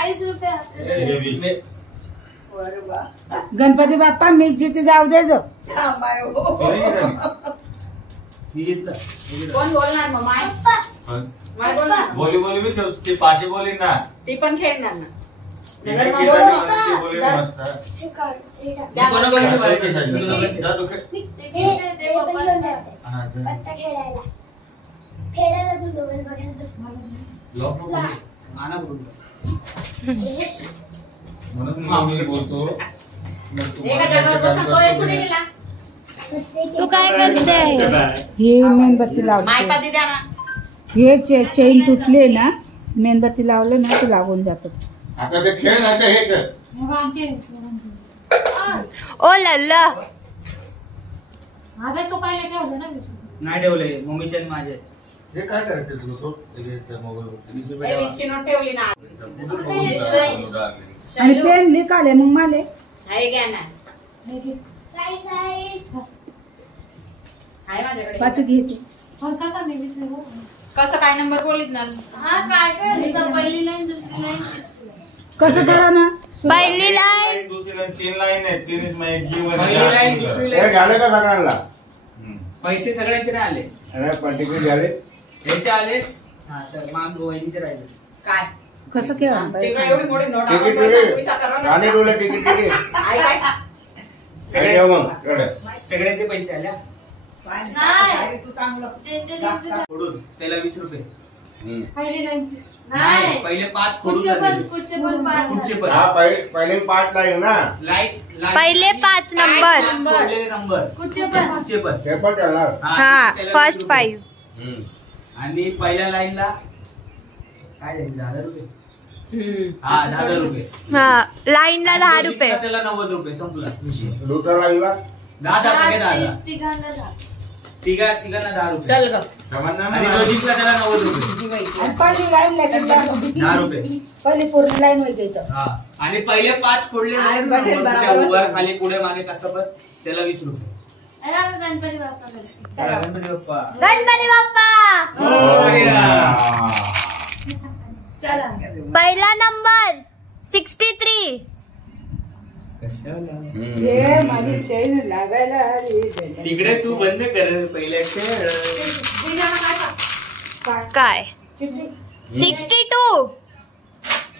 40 रुपये. गणपती बाप्पा मी जिथे जाऊ दे जो. कोण बोलणार मग? माय बोलणार. बोली बोली मी खेळ ती पाशी बोली ना ती पण खेळणार ना. तू काय करते? हे मेणबत्ती लावते. हे चेन तुटले ना, मेणबत्ती लावले ना ते लागून जातात. आता ते खेळ आता हे खेळ. ओ लल्ला नाही ठेवले मम्मीच्या माझे. हे काय करायचं तुला सोड मोबाईल ठेवली ना. आणि पेन लिकाले मग माले पाचू घेते. कसं काय नंबर बोलित ना. पहिली लाईन दुसरी लाईन कसं करा ना. पहिली लाईन दुसरी लाईन 3 लाईन आहेत. 3 मध्ये एक जीवन पहिली लाईन दुसरी लाईन झालं का सगळ्यांना? पैसे सगळ्यांचे नाही आले. अरे पर्टिक्युलर झाले त्यांचे आले. हा सर मान वहिनीचे राहिले. काय कसं केव्हा ते काय एवढी मोठी नोट तिकीट राणे रोला तिकीट सगळ्यांचे पैसे आल्या. फोडून त्याला 20 रुपये. नाही पहिले 5 फोडून झाले. पुढचे पण पहिले 5 लाईन ना. पहिले 5 नंबर नंबर पुढचे पण पेपर ठेवणार. हा फर्स्ट 5. आणि पहिल्या लाईनला काय झाले 10 रुपये. हा 10 रुपये. हा लाईनला 10 रुपये. त्याला 90 रुपये. संपला विषय. दुसऱ्या लाईनला 10 सगळे 10. तिघांना 10 रुपये. चल ग. आणि जो जिंकला त्याला 90 रुपये. पहिली लाईन 10 रुपये. पहिली पूर्ण लाईन व्हायची. हा आणि पहिले 5 फोडले वर खाली पुढे मागे कसं पण त्याला 20 रुपये. गणपती बाप्पा. गणपती बाप्पा. गणपती बाप्पा. चला पहिला नंबर 63. हे माझी चैन लागायला तिकडे तू बंद कर पहिले खेळ. काय 62.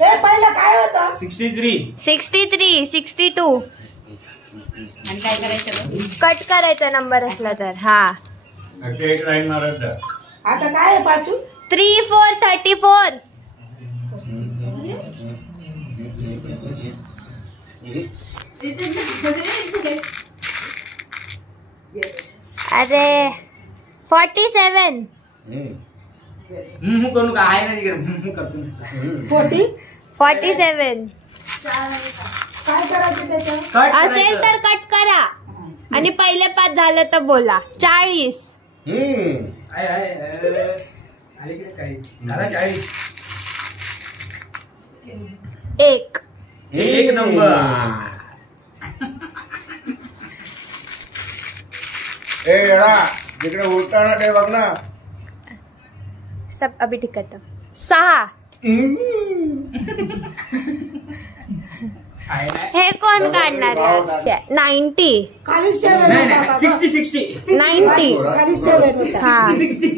हे पहिलं काय होतं? 63. 62. आणि काय करायचं? कट करायचा नंबर असला तर. हा एक लाईन मारत जा. आता काय आहे पाचू? 3 4 34. अरे 47. करू का आहे ना तिकडे करतो. 47. काय करायचं त्याचं? असेल तर कट करा आणि पहिले 5 झालं तर बोला. 40. अलीकडे 40 झाला. 40 एक नंबर. जिकडे उलटाना ते बघ ना. सब अभी ठीक करतो. 6. हे कोण काढणार आहे? 90. खाली 7 होता. 60. 90. खाली 7 होता. हा 60.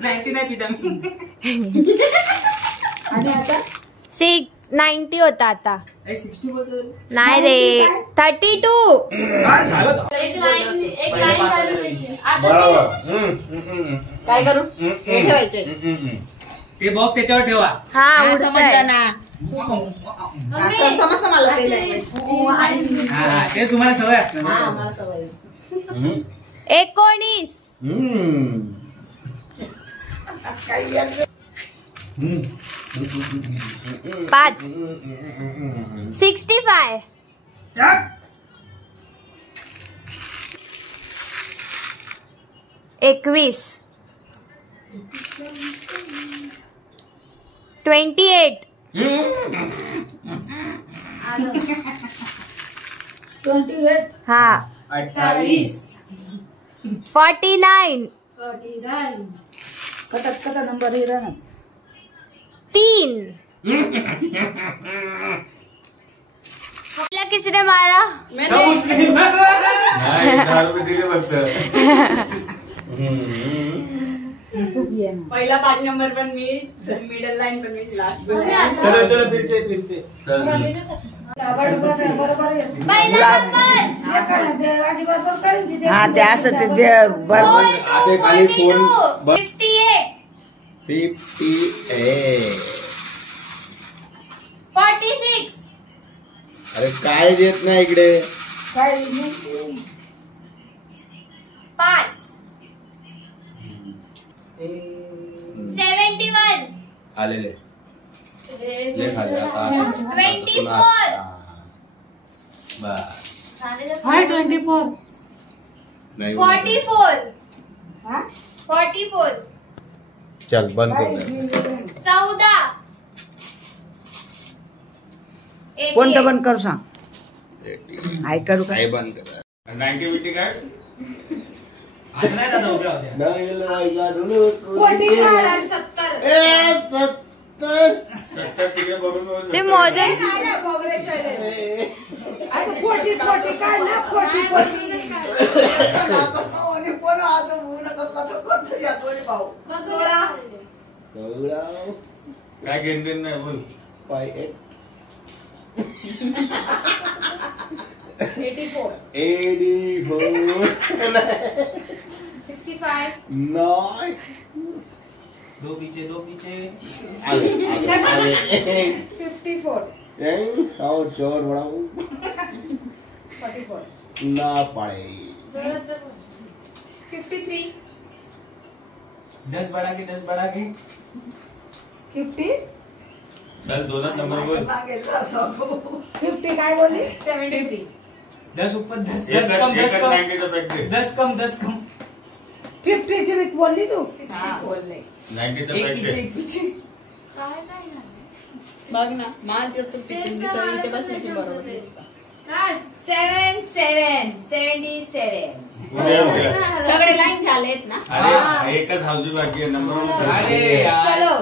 90 नाही पिता मी. आणि आता 90 होता आता. 60 बोलतो. नाही रे 32. एक लाईन काय करू? हे ठेवायचे ते बॉक्स त्याच्यावर ठेवा. हा समजलं ना. समजतं मला ते. ते तुम्हाला सवय असणार. 19. 5. 65. 21. 28. 28. हा 28. 49. कटक नंबर हे राहणार. 3. पहिला किसने मारा? नाही 10 रुपये दिले फक्त. पहिला 5 नंबर पण मी, मिडल लाईन पण मी, लास्ट पण मी. चलो चलो फिर से चल पहिला नंबर. हा ते असं ते जे बरोबर आता खाली फोन 58. 58. 46. अरे काय देत नाही इकडे. 5. 71. आलेले ले खाली आता 24. बस 24 नाही 44. 44. चल बंद कर दे. 14. कोणतं पण करू सांग. हाय करू का? काय बंद कर. 90 बिटी काय आता नाही दादा उद्या उद्या. ए 70 तिथे बघून ते मोदक काय घेणं नाही बोल. 84. 65. नाही दो पीछे आले 54. आओ चोर बड़ाऊ 44. ना पाए 53. 10 बढ़ा के 50 चल 2 नंबर बोल. 50 काय बोलली? 73. 10 ऊपर 10 एक कम 10 कम 90 चा पॅक दे. 10 कम 50 ची बोलली तू? 64. 90 चा एक पॅक पीछे दे. एक पीछे. काय काय झालं? बघ ना माल देतो टिफिन दिसतो इथे बसली की बरोबर. 77. 77. उद्या. सगळे लाईन झालेत ना. अरे एकच हाऊजी बाकी आहे नंबर. अरे यार. चलो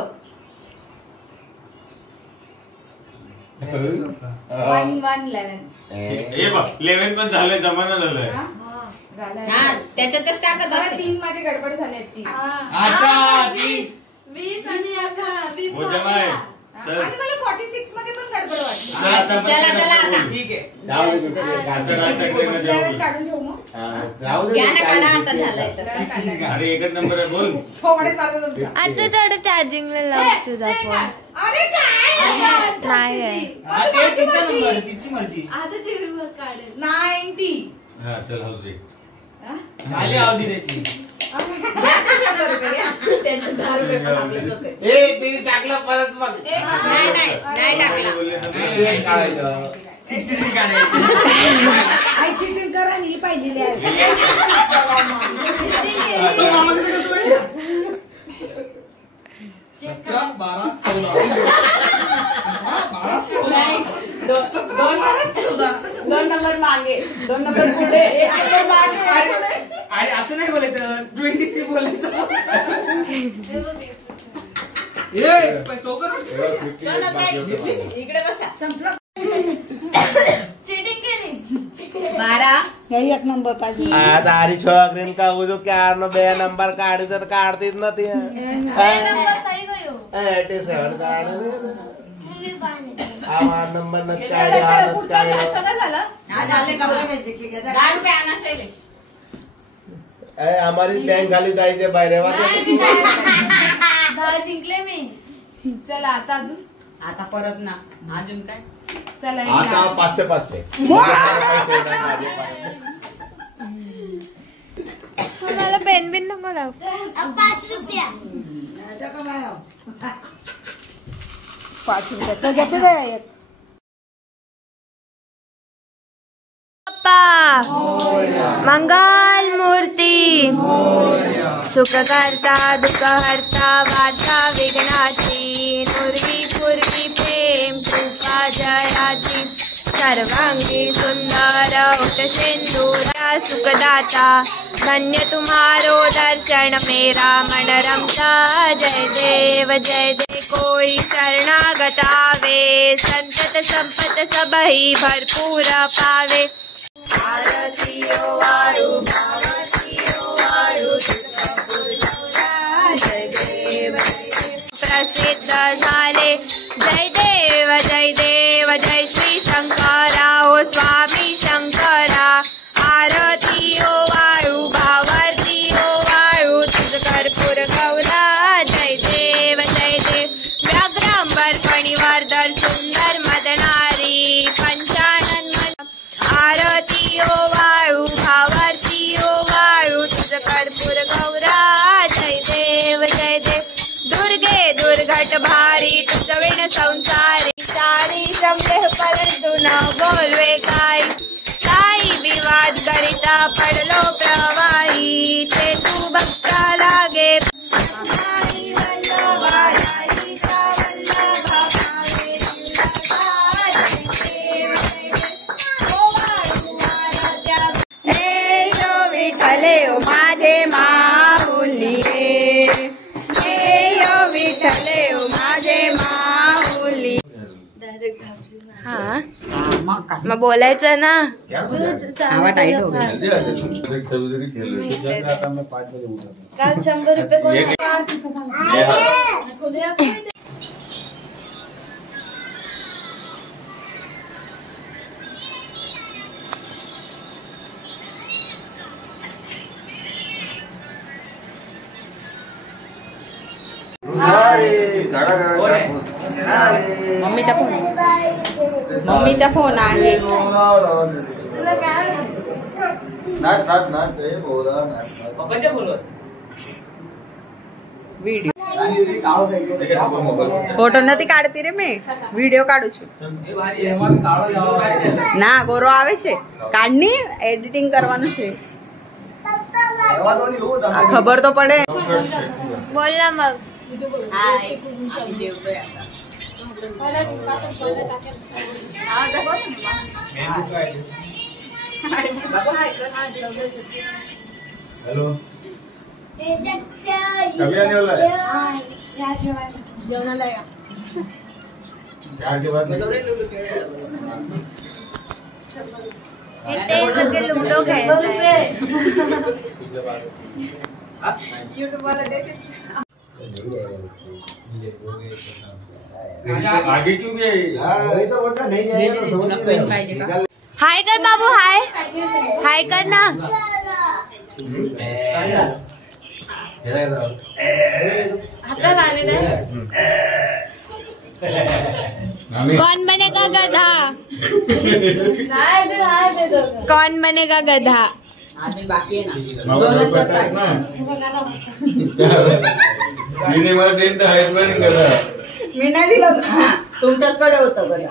11. हे बघ 11 पण झालंय जमाना झालाय. हा त्याच्यातच टाकत असते. 3 माझे गडबड झाले 3. अच्छा 30. 20 आणि 11. 20 हो जमा आहे. चल. आणि मला 46 मध्ये पण गडबड वाटली. चल आता चला, चला आता. ठीक आहे. जाऊ दे असं राहतं इकडे ना जाऊ 11 दे. काढून ठेवू मग. जाऊ दे. घ्या ना काढा आता झालंय तर. अरे एकच नंबर आहे बोल. थोडे मारतो तुमचा. आता थोडं चार्जिंगला लाव तुझा फोन. अरे काय नाही आहे. हा, ते तिचा नंबर तिची मर्जी. आता टीव्हीवर काढेल 90. हा चल हाऊजी. झाली आवधी त्याची. त्याच्यात 10 रुपये पण आपलेच होते. ए तिने टाकलं परत मग नाही टाकला. काढायचं 63 काढायची. आई चिटिंग करा आणि ही पाहिलेली आहे. तो मामा कसं करतोय? 17 12 14. नाही. दोन नंबर मागे 2 नंबर पुढे 1 नंबर मागे. अरे असं नाही बोलायचं 23 बोलायचं. ए पैसो कर. इकडे बसा. चिटिंग केली. 12. हे एक नंबर पाहिजे. तारी छोकरीन का वो जो क्या नो बे नंबर काढ तर काढतीच ना ती 87 काढ आवाज नंबर न काय सगळं झालं. हा झाले का? 10 रुपये आणा पहिले. हमारी बँक खाली जायचे बाहेर दहा जिंकले मी. चला आता अजून. आता परत ना अजून काय? चला आता 500 मला पेन बिन नको लाव. 5 रुपया. 5 रुपये त्याच्यात आहे एक. बाप्पा मंगल मूर्ती सुख करता दुःख हरता वार्ता विघ्नाची नुरवी पूर्वी प्रेम कृपा जयाची सर्वांगी सुंदर होत सिंदूरा सुखदाता धन्य तुम्हारो दर्शन मेरा मन रमता जय देव कोई शरणागतावे संतत संपत सबही भरपूर पावे आरतीयो वाळू भावतीयो वाळू जय देव प्रसिद्ध झाले जय देव जय देव जय श्री शंकरा हो स्वामी शंकरा आरतीयो वाळू भावतीयो वाळू तुझ कर्पूर गौरा जय देव व्याघ्रांबर फणीवर्धन सुंदर मदनारी पंचानन आरतीयो वाळू भावारतीयो वाळू तुझ कर्पूर गौरा जय देव दुर्गे दुर्घट भारी तुझ विण संसारी सारी संदेह परंतु न बोलवे काही विवाद करिता पडलो प्रवाही ते तू भक्ता लागे विठले माझे माऊली विठले माझे माऊली. हा मग बोलायचं ना. काल 100 रुपये कोण मम्मीचा फोन आहे. फोटो નથી કાઢતી રે મેં વિડિયો કાઢું છું ના ગોરો આવે છે કાઢની એડિટિંગ કરવાનું છે ખબર તો પડે. बोल ना मग. हेलो कभी आने वाला है? जेवणाला या. 4 के बाद इथे सगळे लुडो खेळताय. आगे क्यों गए? हाय कर बाबू हाय हाय कर ना. कौन बनेगा गधा? कौन बनेगा गधा? बाकी आहे ना मी नाही दिलं तुमच्याचकडे होतं गदा.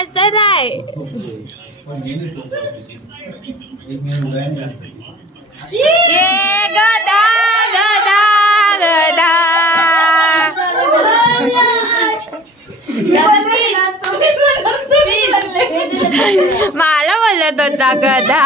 असं नाही. ये गदा गदा गदा मला बोलत होता गधा.